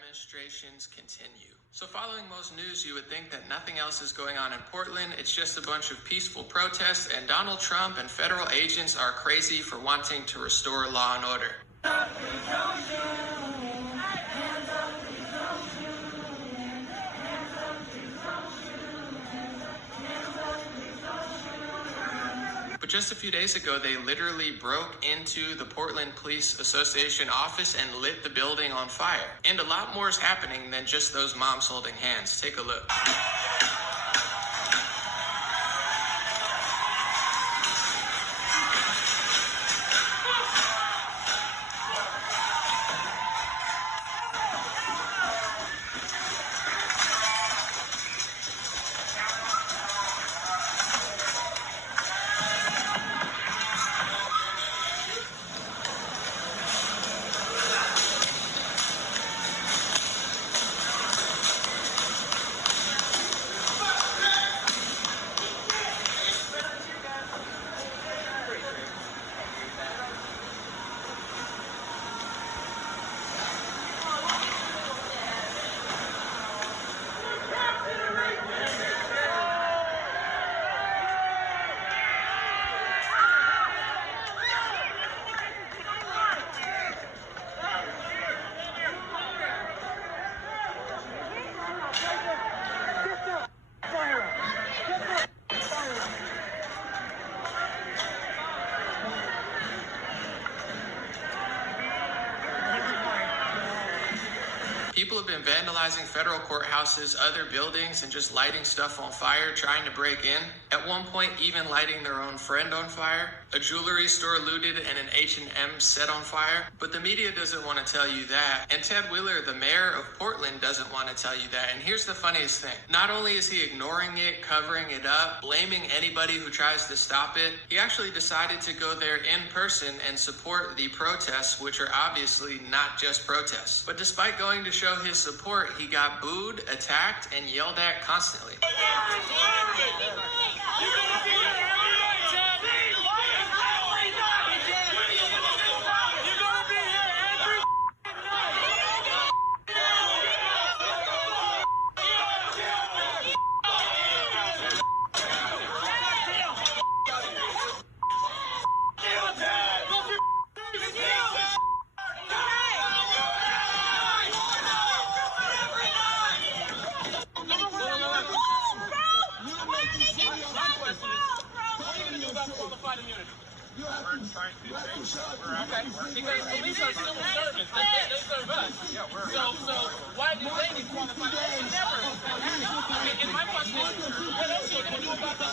demonstrations continue. So following most news, you would think that nothing else is going on in Portland. It's just a bunch of peaceful protests, and Donald Trump and federal agents are crazy for wanting to restore law and order. But just a few days ago, they literally broke into the Portland Police Association office and lit the building on fire. And a lot more is happening than just those moms holding hands. Take a look. People have been vandalizing federal courthouses, other buildings, and just lighting stuff on fire, trying to break in. At one point, even lighting their own friend on fire. A jewelry store looted and an H&M set on fire. But the media doesn't want to tell you that. And Ted Wheeler, the mayor of Portland, doesn't want to tell you that. And here's the funniest thing. Not only is he ignoring it, covering it up, blaming anybody who tries to stop it, he actually decided to go there in person and support the protests, which are obviously not just protests. But despite going to show his support, he got booed, attacked, and yelled at constantly. Because police are civil servants. They serve us. So why do they need qualified? They never. Okay, and my question is, what else are you going to do about this?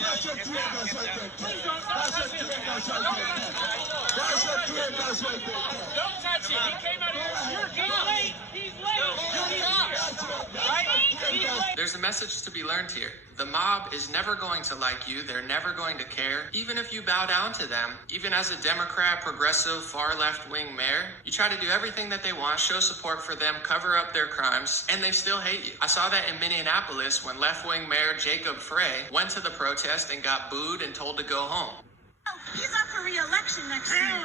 That's your tear gas right there. Please don't touch him. That's your tear gas right there. Don't touch him. He came out here. He's late. He's late. Right? He's late. There's a message to be learned here. The mob is never going to like you. They're never going to care. Even if you bow down to them, even as a Democrat, progressive, far left-wing mayor, you try to do everything that they want, show support for them, cover up their crimes, and they still hate you. I saw that in Minneapolis when left-wing Mayor Jacob Frey went to the protest and got booed and told to go home. He's up for re-election next year.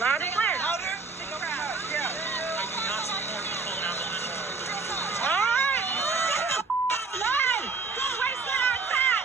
Loud and clear. Louder. Yeah. I do not support the full down the line. All right. Line. Don't waste it on that.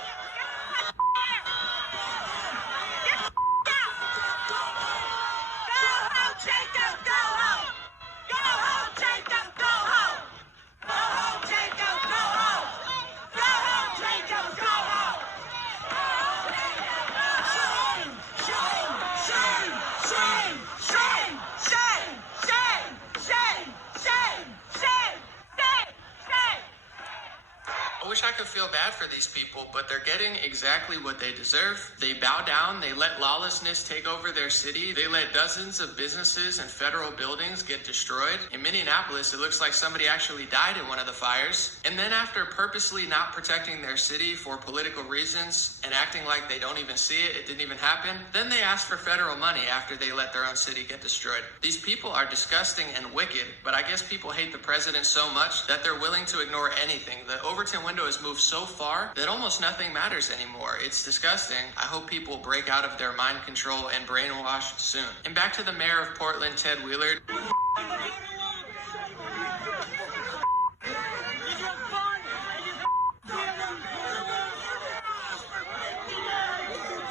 America feel bad for these people, but they're getting exactly what they deserve. They bow down, they let lawlessness take over their city, they let dozens of businesses and federal buildings get destroyed. In Minneapolis, it looks like somebody actually died in one of the fires. And then after purposely not protecting their city for political reasons and acting like they don't even see it, it didn't even happen, then they ask for federal money after they let their own city get destroyed. These people are disgusting and wicked, but I guess people hate the president so much that they're willing to ignore anything. The Overton window has moved so far that almost nothing matters anymore. It's disgusting. I hope people break out of their mind control and brainwash soon. And back to the mayor of Portland, Ted Wheeler.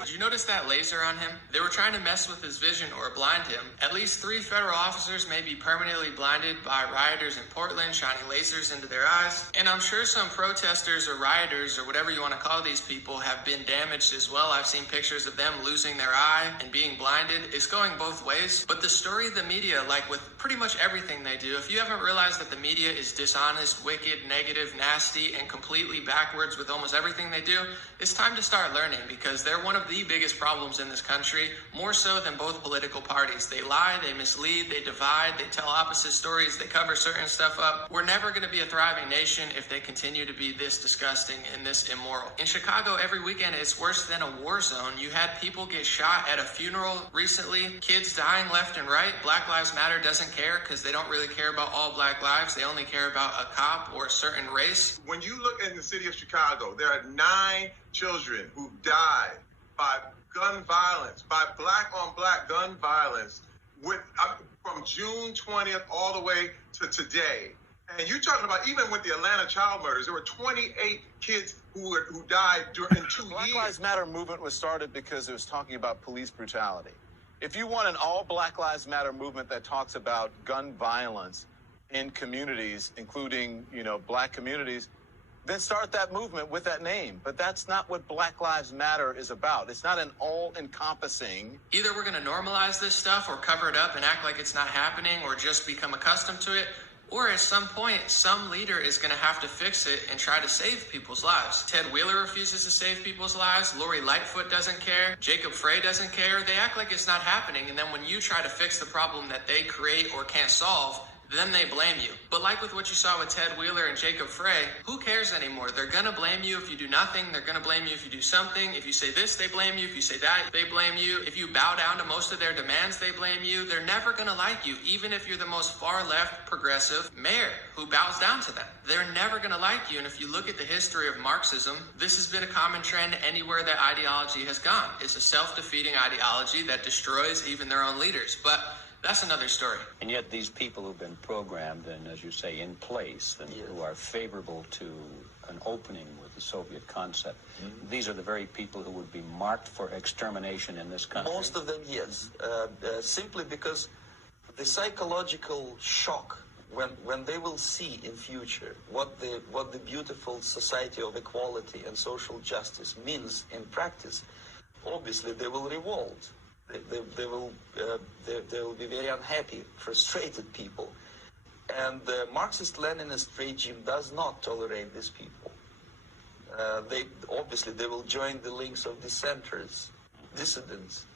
Did you notice that laser on him? They were trying to mess with his vision or blind him. At least 3 federal officers may be permanently blinded by rioters in Portland, shining lasers into their eyes. And I'm sure some protesters or rioters or whatever you want to call these people have been damaged as well. I've seen pictures of them losing their eye and being blinded. It's going both ways. But the story of the media, like with pretty much everything they do, if you haven't realized that the media is dishonest, wicked, negative, nasty, and completely backwards with almost everything they do, it's time to start learning, because they're one of the biggest problems in this country, more so than both political parties. They lie, they mislead, they divide, they tell opposite stories, they cover certain stuff up. We're never going to be a thriving nation if they continue to be this disgusting and this immoral. In Chicago, every weekend, it's worse than a war zone. You had people get shot at a funeral recently, kids dying left and right. Black Lives Matter doesn't care because they don't really care about all black lives. They only care about a cop or a certain race. When you look in the city of Chicago, there are 9 children who died by gun violence, by black-on-black gun violence, from June 20th all the way to today. And you're talking about, even with the Atlanta child murders, there were 28 kids who died during 2 years. Black Lives Matter movement was started because it was talking about police brutality. If you want an all Black Lives Matter movement that talks about gun violence in communities, including, black communities, then start that movement with that name. But that's not what Black Lives Matter is about. It's not an all-encompassing. Either we're going to normalize this stuff or cover it up and act like it's not happening or just become accustomed to it, or at some point, some leader is going to have to fix it and try to save people's lives. Ted Wheeler refuses to save people's lives. Lori Lightfoot doesn't care. Jacob Frey doesn't care. They act like it's not happening, and then when you try to fix the problem that they create or can't solve, then they blame you. But like with what you saw with Ted Wheeler and Jacob Frey, who cares anymore? They're gonna blame you if you do nothing. They're gonna blame you if you do something. If you say this, they blame you. If you say that, they blame you. If you bow down to most of their demands, they blame you. They're never gonna like you, even if you're the most far-left progressive mayor who bows down to them. They're never gonna like you. And if you look at the history of Marxism, this has been a common trend anywhere that ideology has gone. It's a self-defeating ideology that destroys even their own leaders. But that's another story. And yet these people who've been programmed and, as you say, in place and who are favorable to an opening with the Soviet concept, these are the very people who would be marked for extermination in this country. Most of them, yes. Simply because the psychological shock when they will see in future what the beautiful society of equality and social justice means in practice, obviously they will revolt. They will be very unhappy, frustrated people. And the Marxist-Leninist regime does not tolerate these people. They will join the links of dissenters, dissidents.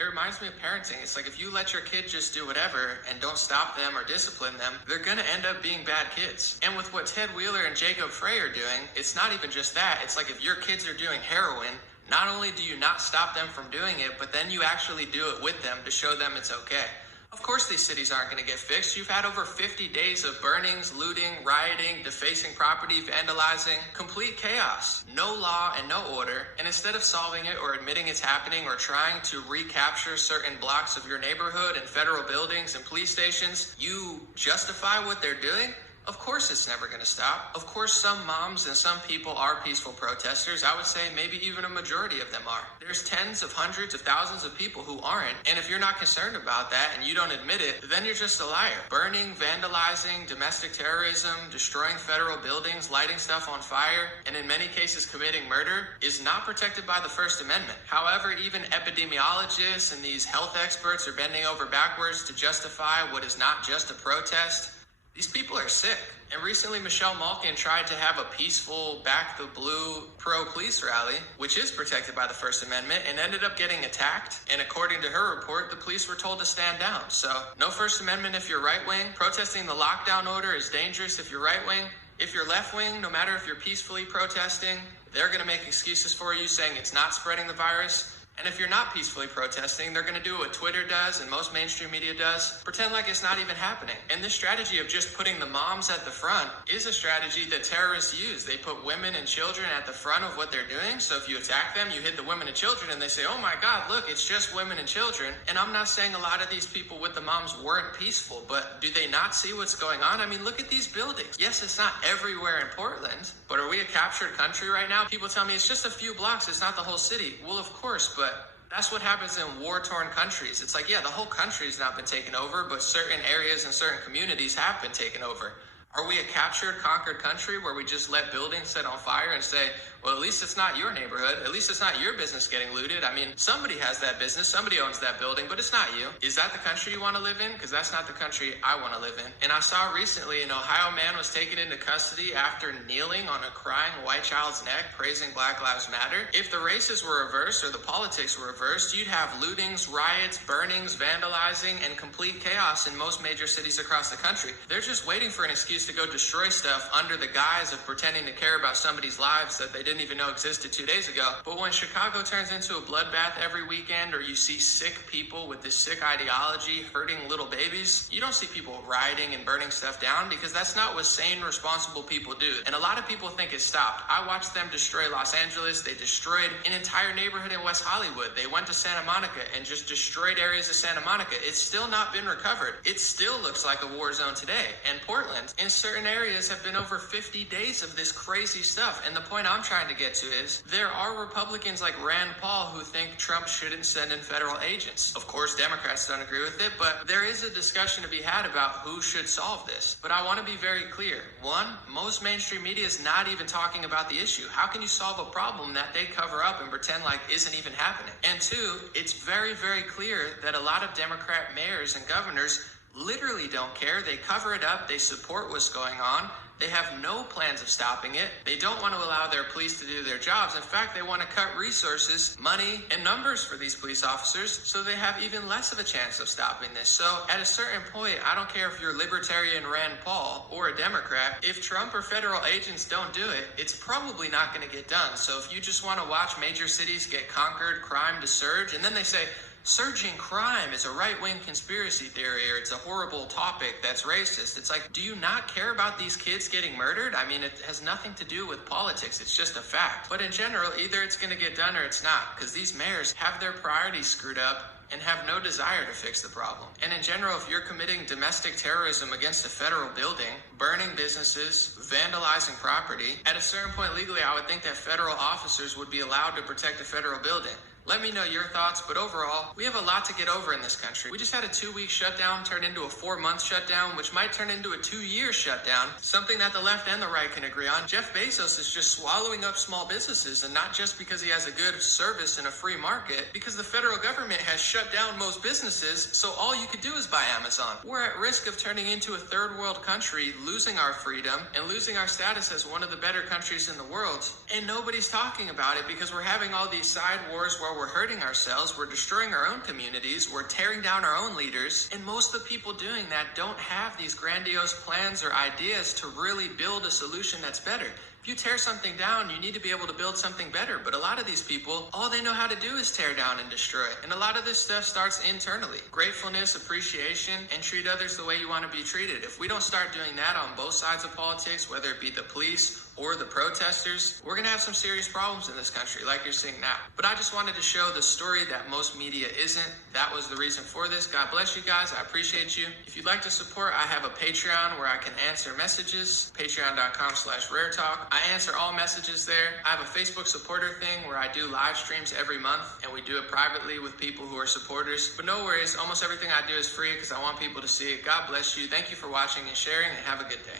It reminds me of parenting. It's like if you let your kid just do whatever and don't stop them or discipline them, they're going to end up being bad kids. And with what Ted Wheeler and Jacob Frey are doing, it's not even just that. It's like if your kids are doing heroin, not only do you not stop them from doing it, but then you actually do it with them to show them it's okay. Of course these cities aren't going to get fixed. You've had over 50 days of burnings, looting, rioting, defacing property, vandalizing, complete chaos, no law and no order. And instead of solving it or admitting it's happening or trying to recapture certain blocks of your neighborhood and federal buildings and police stations, you justify what they're doing? Of course it's never going to stop. Of course some moms and some people are peaceful protesters. I would say maybe even a majority of them are. There's tens of hundreds of thousands of people who aren't. And if you're not concerned about that and you don't admit it, then you're just a liar. Burning, vandalizing, domestic terrorism, destroying federal buildings, lighting stuff on fire, and in many cases committing murder is not protected by the First Amendment. However, even epidemiologists and these health experts are bending over backwards to justify what is not just a protest. These people are sick. And recently, Michelle Malkin tried to have a peaceful Back the Blue pro-police rally, which is protected by the First Amendment, and ended up getting attacked. And according to her report, the police were told to stand down. So no First Amendment if you're right-wing. Protesting the lockdown order is dangerous if you're right-wing. If you're left-wing, no matter if you're peacefully protesting, they're going to make excuses for you saying it's not spreading the virus. And if you're not peacefully protesting, they're going to do what Twitter does and most mainstream media does, pretend like it's not even happening. And this strategy of just putting the moms at the front is a strategy that terrorists use. They put women and children at the front of what they're doing. So if you attack them, you hit the women and children, and they say, oh my God, look, it's just women and children. And I'm not saying a lot of these people with the moms weren't peaceful, but do they not see what's going on? I mean, look at these buildings. Yes, it's not everywhere in Portland, but are we a captured country right now? People tell me it's just a few blocks, it's not the whole city. Well, of course, but that's what happens in war-torn countries. It's like, yeah, the whole country's not been taken over, but certain areas and certain communities have been taken over. Are we a captured, conquered country where we just let buildings set on fire and say, well, at least it's not your neighborhood. At least it's not your business getting looted. I mean, somebody has that business. Somebody owns that building, but it's not you. Is that the country you want to live in? Because that's not the country I want to live in. And I saw recently an Ohio man was taken into custody after kneeling on a crying white child's neck, praising Black Lives Matter. If the races were reversed or the politics were reversed, you'd have lootings, riots, burnings, vandalizing, and complete chaos in most major cities across the country. They're just waiting for an excuse to go destroy stuff under the guise of pretending to care about somebody's lives that they didn't even know existed 2 days ago. But when Chicago turns into a bloodbath every weekend, or you see sick people with this sick ideology hurting little babies, you don't see people rioting and burning stuff down, because that's not what sane, responsible people do. And a lot of people think it stopped. I watched them destroy Los Angeles. They destroyed an entire neighborhood in West Hollywood. They went to Santa Monica and just destroyed areas of Santa Monica. It's still not been recovered. It still looks like a war zone today. And Portland, in certain areas, have been over 50 days of this crazy stuff. And the point I'm trying to get to is there are Republicans like Rand Paul who think Trump shouldn't send in federal agents. Of course, Democrats don't agree with it, but there is a discussion to be had about who should solve this. But I want to be very clear. One, most mainstream media is not even talking about the issue. How can you solve a problem that they cover up and pretend like isn't even happening? And two, it's very, very clear that a lot of Democrat mayors and governors literally don't care. They cover it up. They support what's going on. They have no plans of stopping it. They don't want to allow their police to do their jobs. In fact, they want to cut resources, money, and numbers for these police officers so they have even less of a chance of stopping this. So at a certain point, I don't care if you're libertarian Rand Paul or a Democrat, if Trump or federal agents don't do it, it's probably not going to get done. So if you just want to watch major cities get conquered, crime to surge, and then they say, surging crime is a right-wing conspiracy theory, or it's a horrible topic that's racist. It's like, do you not care about these kids getting murdered? I mean, it has nothing to do with politics. It's just a fact. But in general, either it's going to get done or it's not, because these mayors have their priorities screwed up and have no desire to fix the problem. And in general, if you're committing domestic terrorism against a federal building, burning businesses, vandalizing property, at a certain point legally, I would think that federal officers would be allowed to protect a federal building. Let me know your thoughts, but overall, we have a lot to get over in this country. We just had a 2-week shutdown turn into a 4-month shutdown, which might turn into a 2-year shutdown, something that the left and the right can agree on. Jeff Bezos is just swallowing up small businesses, and not just because he has a good service and a free market, because the federal government has shut down most businesses, so all you could do is buy Amazon. We're at risk of turning into a third world country, losing our freedom, and losing our status as one of the better countries in the world. And nobody's talking about it because we're having all these side wars where we're hurting ourselves, we're destroying our own communities, we're tearing down our own leaders, and most of the people doing that don't have these grandiose plans or ideas to really build a solution that's better. If you tear something down, you need to be able to build something better. But a lot of these people, all they know how to do is tear down and destroy. And a lot of this stuff starts internally. Gratefulness, appreciation, and treat others the way you want to be treated. If we don't start doing that on both sides of politics, whether it be the police or the protesters, we're going to have some serious problems in this country, like you're seeing now. But I just wanted to show the story that most media isn't. That was the reason for this. God bless you guys. I appreciate you. If you'd like to support, I have a Patreon where I can answer messages, patreon.com/raretalk. I answer all messages there. I have a Facebook supporter thing where I do live streams every month, and we do it privately with people who are supporters. But no worries, almost everything I do is free because I want people to see it. God bless you. Thank you for watching and sharing, and have a good day.